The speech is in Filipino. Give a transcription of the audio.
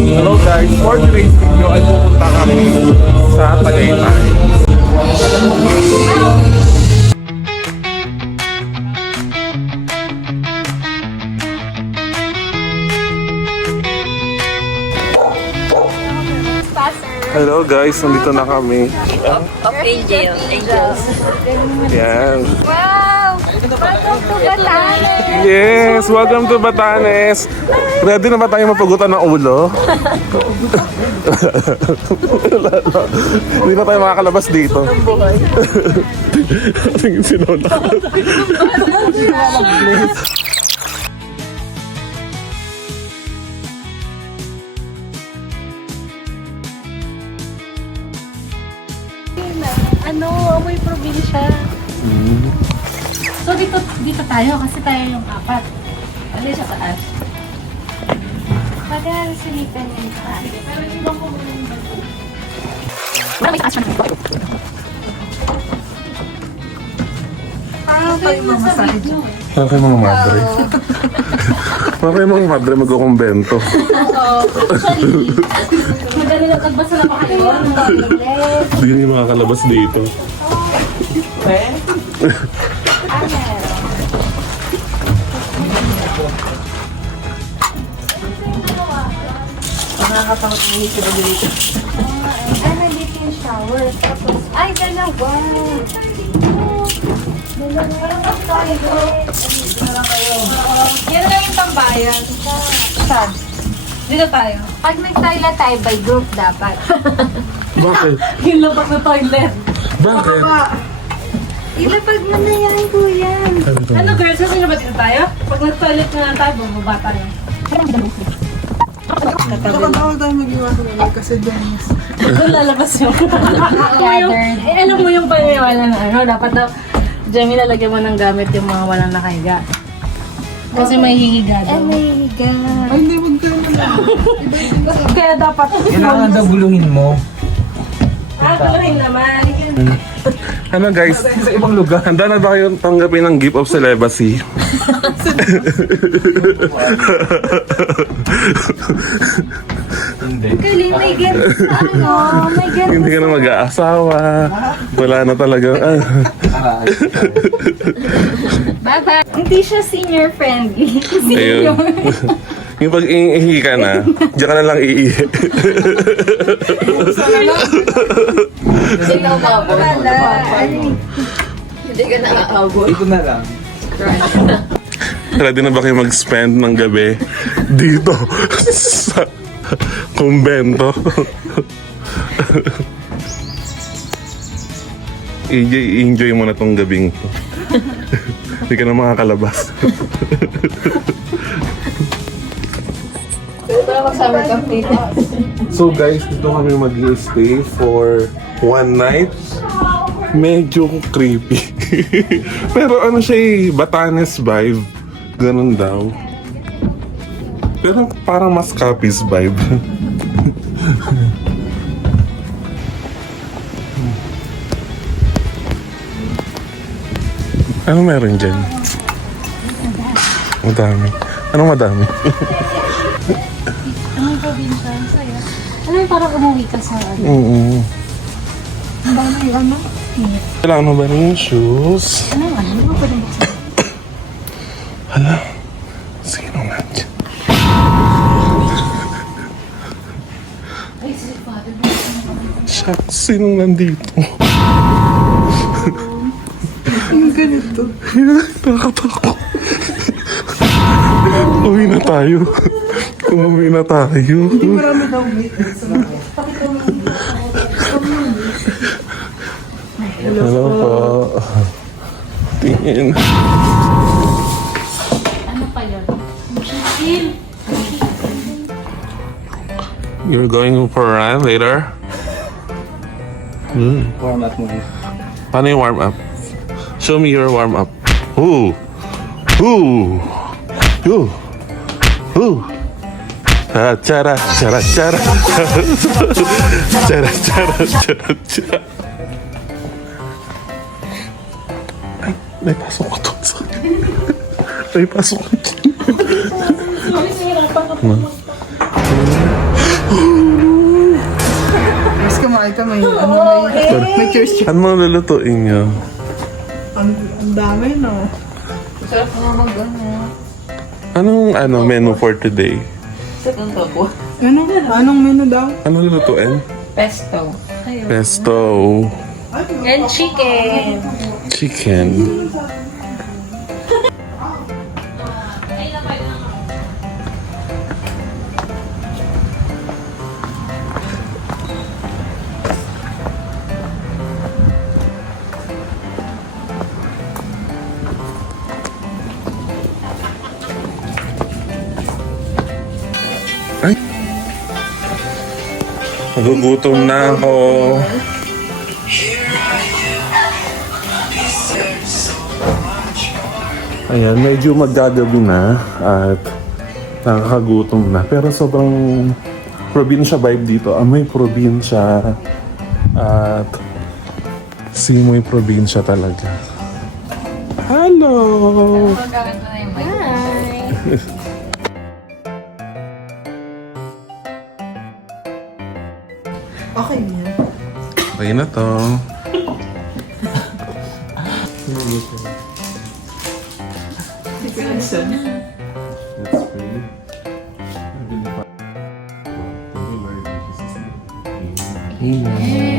Hello guys, for today's video ay pupunta kami sa Tagaytay. Hello guys, nandito na kami. Of Angels. Yan. Wow! Welcome to Batanes! Yes, welcome to Batanes. Ready na ba tayo mapagutan ng ulo? Hindi na tayo makakalabas dito. Tingin si Lola. Amoy probinsya. So dito tayo kasi tayo yung apat. Ano sa taas? Pagka silipan yung taas. Pero ibang ko muna yung bago. Wala may taas siya naman. Parang tayo mga masahid. Parang kayo mga madre. Parang kayo mga madre magkukumbento. Oo. Madali lang tagbasa na kayo. Hindi nyo makakalabas dito. Nakakatakot ng hito na dito. Nandito yung shower. Tapos, ay, dalawa. Yan lang yung tambayan. Saan? Dito tayo. Pag nag-toilet tayo by group dapat. Bakit? Yung labas na toilet. Bakit? Ilapag mo na yan, kuya. Ano girls, saan na ba dito tayo? Pag nag-toilet na lang tayo, bumaba tayo. Bawal tayo mag-iwasan naman kasi Dennis. Doon lalabas yung alam mo yung paniniwala na ano, dapat daw Jamie lalagyan mo ng gamit yung mga walang nakahiga. Kasi may hihiga daw. Ay, hindi, huwag kayo naman. Kaya dapat Kailangan daw gulungin mo. guluhin naman. Ano guys? Sa ibang lugar. Handa na ba kayo tanggapin ng gift of celibacy? Hindi. Galing, may get ano, may get. Hindi ka na mag-aasawa. Wala na talaga. Bye-bye. Hindi siya senior friendly. Ayun. Yung pag iihi ka na, diyan ka na lang iihi. Hindi ka umabot. Hindi ka naaabot. Ito na lang. Ready na ba kayo mag-spend ng gabi dito sa kumbento? I-enjoy mo na tong gabing to. Hindi ka na makakalabas. So guys, dito kami mag-stay for one night. Medyo creepy. Pero ano siya eh, Batanes vibe. Ganun daw. Pero parang mas Capiz vibe. Ano meron dyan? Madami. Anong madami? Anong probinsya? Saya. Ano yung parang umuwi ka sa ano? Oo. Ang dami ano? Kailangan mo ba ng shoes? Ano yung ano? Ano ba pwede mo? Hala, sino nandiyan? Ay, si Father. Shucks, sinong nandito? Ang ganito. Nakakatakot. Uwi na tayo. Umuwi na tayo. Marami daw witness. Hello po. Tingin. Ano pa yun? Chill. You're going for a run later? Warm up muna. Paano yung warm up? Show me your warm up. Ooh. Ooh. Ooh. Ooh. Ah, chara, chara, chara. Chara, chara, chara, chara. Ay, may pasok ko doon sa akin. May pasok ko doon. Sorry, sinirapan ko. ito may, may cheers. Ano mga lulutuin niyo? Ang dami, no? Anong menu for today? Anong menu daw? Ano lulutuin? Pesto. Pesto. And chicken. Chicken. Ay! Nagugutom na ako. Ayan, medyo magagabi na at nakakagutom na. Pero sobrang probinsya vibe dito. Amoy probinsya at simoy probinsya talaga. Hello! Okay yan. Okay na to. Let's pray. Amen.